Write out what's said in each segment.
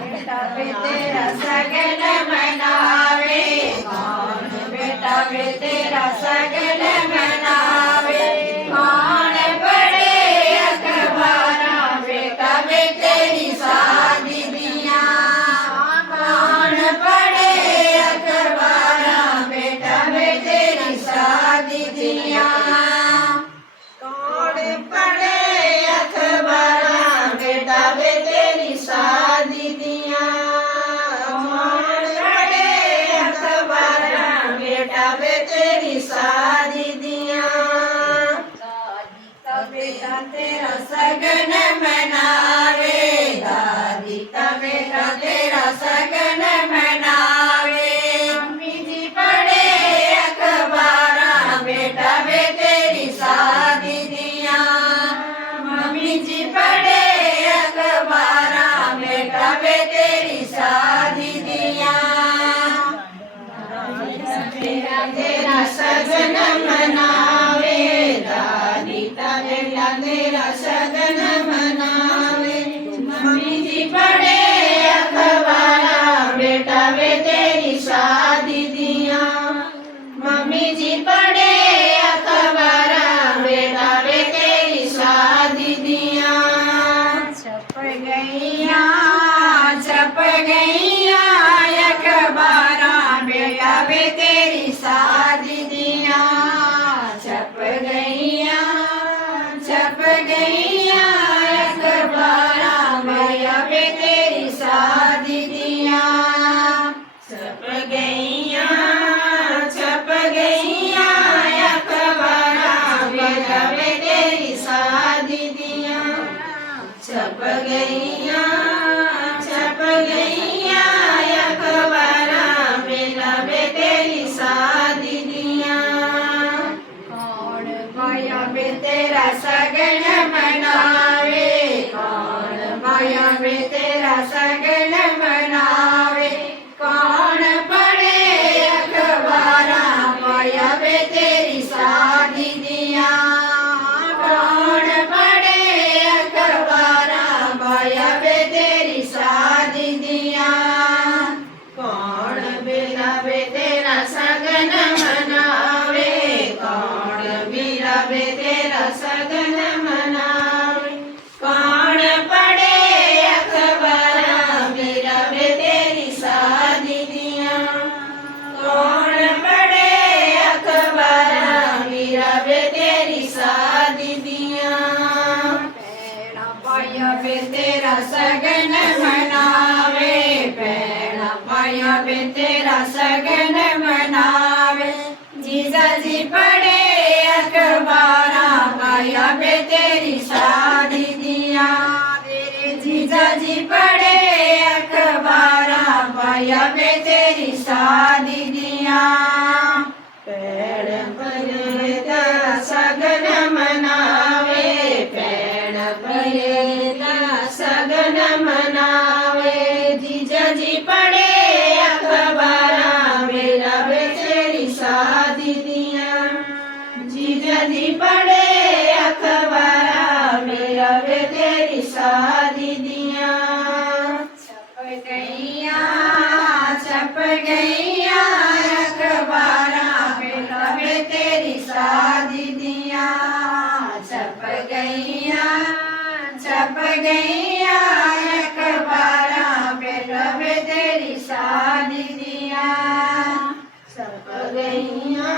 बेटा पे तेरा सगन मनावे, कौन बेटा पे तेरा सगन मनावे, कौन पढ़े अखबारां बेटा पे तेरी शादी दियां, कौन पढ़े अखबारां बेटा पे तेरी शादी दियां, कौन पढ़े अखबारां बेटा पे तेरी शादी दियां, कौन पढ़े अखबारां बेटा पे तेरी शादी दियां, दादी का बेटा तेरा सगन मनावे, दादी का बेटा तेरा सगन मनावे, मम्मी जी पढ़े अखबारां बेटा पे तेरी शादी दियां, मम्मी जी पढ़े अखबारां बेटा पे तेरी शादी दियां, बेटा तेरा सगन मनावे, दादी का बेटा तेरा सगन मनावे, मम्मी जी पढ़े अखबारां बेटा पे तेरी शादी दियां, मम्मी जी पढ़े अखबारां बेटा पे तेरी शादी दियां, छप गईयां अखबारां बेटा पे तेरी शादी दियां, छप गईयां अखबारां बेटा पे तेरी शादी दियां, छप गईयां अखबारां बेटा पे तेरी शादी दियां, छप गईयां अखबारां बेटा पे तेरी शादी दियां, कौन माया पे तेरा सगन मनावे, कौन माया पे तेरा सगन मनावे, कौन पढ़े अखबारां माया पे तेरी शादी दियां, कौन पढ़े अखबारां माया पे तेरी शादी दियां, कौन बेटा पे तेरा सगन मनावे, कौन बेटा पे तेरा सगन मनावे, कौन पढ़े अखबारां बेटा पे तेरी शादी दियां, कौन पढ़े अखबारां बेटा पे तेरी शादी दियां, पैड़ा पाया पे तेरा सगन मनावे, पैड़ा पाया पे तेरा सगन मनावे, जीजा जी पढ़े अखबारां पाया पे तेरी शादी दियां, तेरे जीजा जी पढ़े अखबारां पाया पे तेरी शादी दियां, पैड़ परे तेरा सगन मनावे, पैड़ परे तेरा सगन मनावे, जीजा जी पढ़े अखबारां बेटा पे तेरी शादी दियां, जीजा जी पढ़े अखबारां बेटा पे तेरी शादी दियां, छप गईयां अखबारां बेटा पे तेरी शादी दियां, छप गईयां अखबारां बेटा पे तेरी शादी दियां, छप गईयां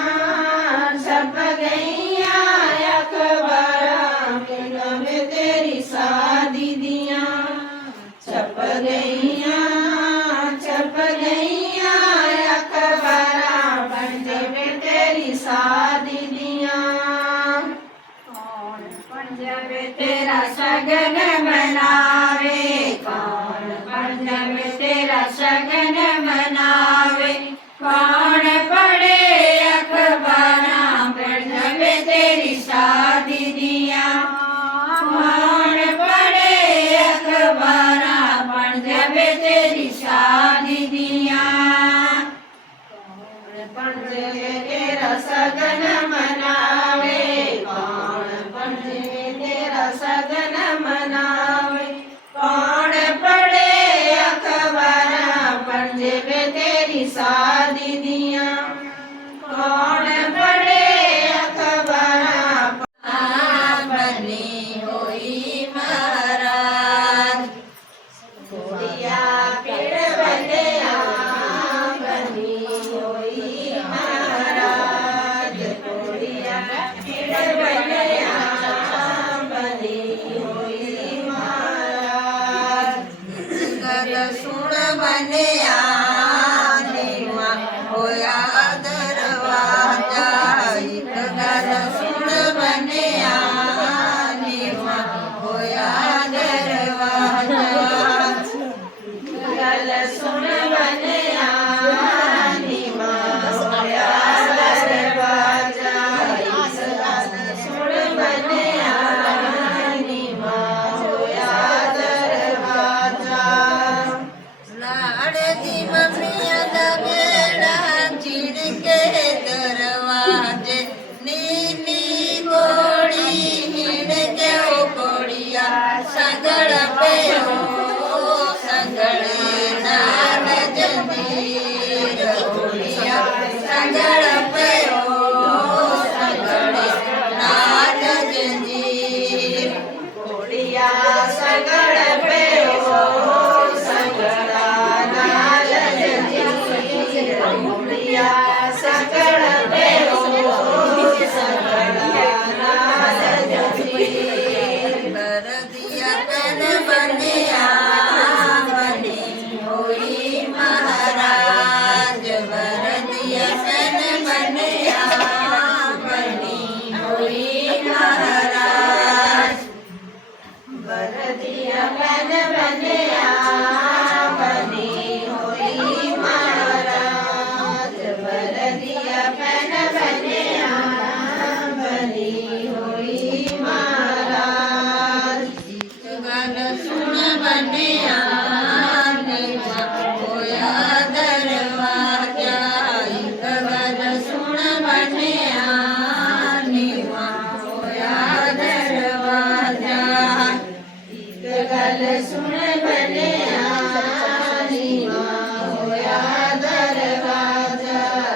अखबारां बेटा पे तेरी शादी दियां, छप गईयां अखबारां बेटा पे तेरी शादी दियां, कौन पंजाब तेरा सगन मनावे, कौन पंजाब तेरा सगन मनावे, कौन पढ़े अखबारां बेटा पे तेरी शादी दियां, कौन पढ़े अखबारां बेटा पे तेरी शादी दियां, कौन पंजाब तेरा सगन मनावे, कौन पंजाब तेरा सगन मनावे, कौन पढ़े કોડિયા પીડ બને આંબની હોય મહારાજ કોડિયા પીડ બને આંબની હોય મહારાજ સુણ બને આંધીમાં હોયા દરવાજા સુણ બને આંધીમાં હોયા દરવાજા ગલ સુણ બને આનીમાં હોયા દરવાજા સુણ બને આનીમાં હોયા દરવાજા લાડજી મમ્મી દગેડા ચીડકે દરવાજે નીલી કોડી હિડકે ઓ કોડિયા સગળ પેઓ સગળે નાદ જંજીર કોડિયા સગળ પેઓ સગળે નાદ જંજીર કોડિયા સગળ પેઓ સગળા નાલ જંજીર કોડિયા સગળ પેઓ સગળા નાલ જંજીર બરદિયા પેન બન્યા બની હોઈ મહારાજ બરદિયા પેન બન્યા બની હોઈ મહારાજ બરદિયા પેન બને આંબની હોય મહારાજ બરદિયા પેન બને આંબની હોય મહારાજ ગલ સુણ બન્યા હોયા દરવાજા ગલ સુણ બન્યા હોયા દરવાજા ગલ સુણ બને આનીમાં હોયા દરવાજા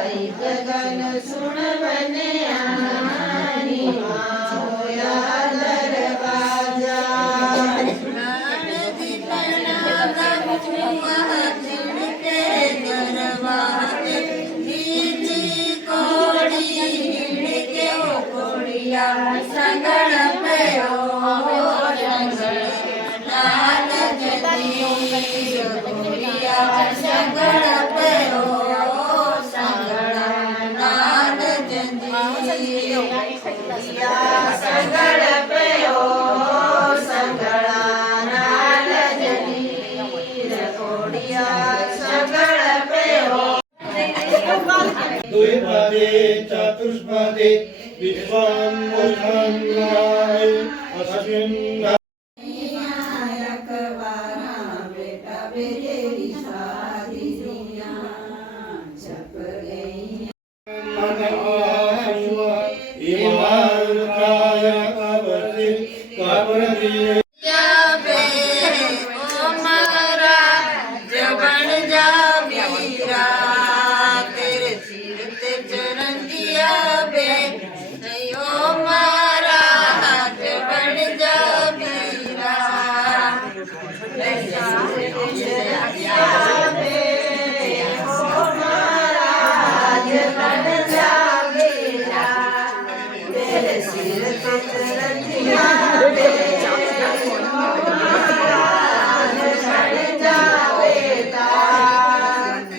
ગલ સુણ બને આનીમાં હોયા દરવાજા લાડજી તણા ગમુઆ ચીડકે દરવાજે નીલી કોડી હિડકે ઓ કોડિયા સગળ પેઓ સગળે નાદ જંજીર કોડિયા સગળ પેઓ સગળા નાદ જંજીર સગળ પેઓ સગળા નાલ જંજીર કોડિયા સગળ પેઓ द्विपदे चतुष्पदे विश्वं मुखंगाय अस्मिन् બેટા બેરી સારી છપ ગઈ मन आशु इमारुकाय अवधि कब्रदिये बे ओ मारा जबन जा वीरा तेरे सिर ते चरण दिया बे ओ मारा जबन जा वीरा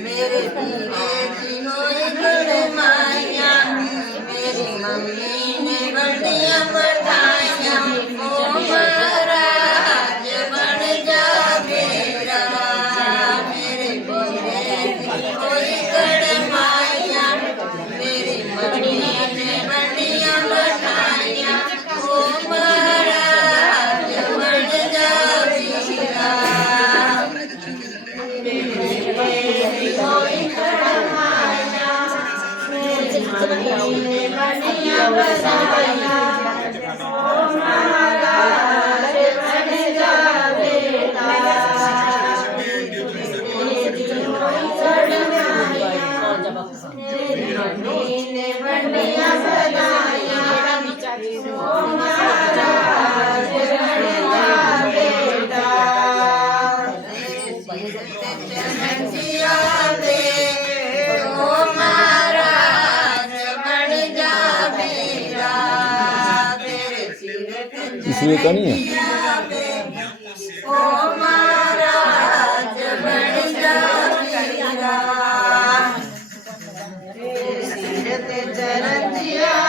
मेरे पीरे की होई गुड़माइया मेरी मम्मी ने बड़िया बधाइया ओ महाराज बन जा मेरा मेरे पीरे की होई गुड़माइया मेरी मम्मी ने बड़िया बधाइया ओ महाराज बन जा मेरा बनिया बसाया ओ महाराज बन जा बेटा ने बनिया बसाया ओ महाराज बन जा बेटा इसलिए कहीं है ओ महाराज बन जा वीरा सिर ते चरण जिया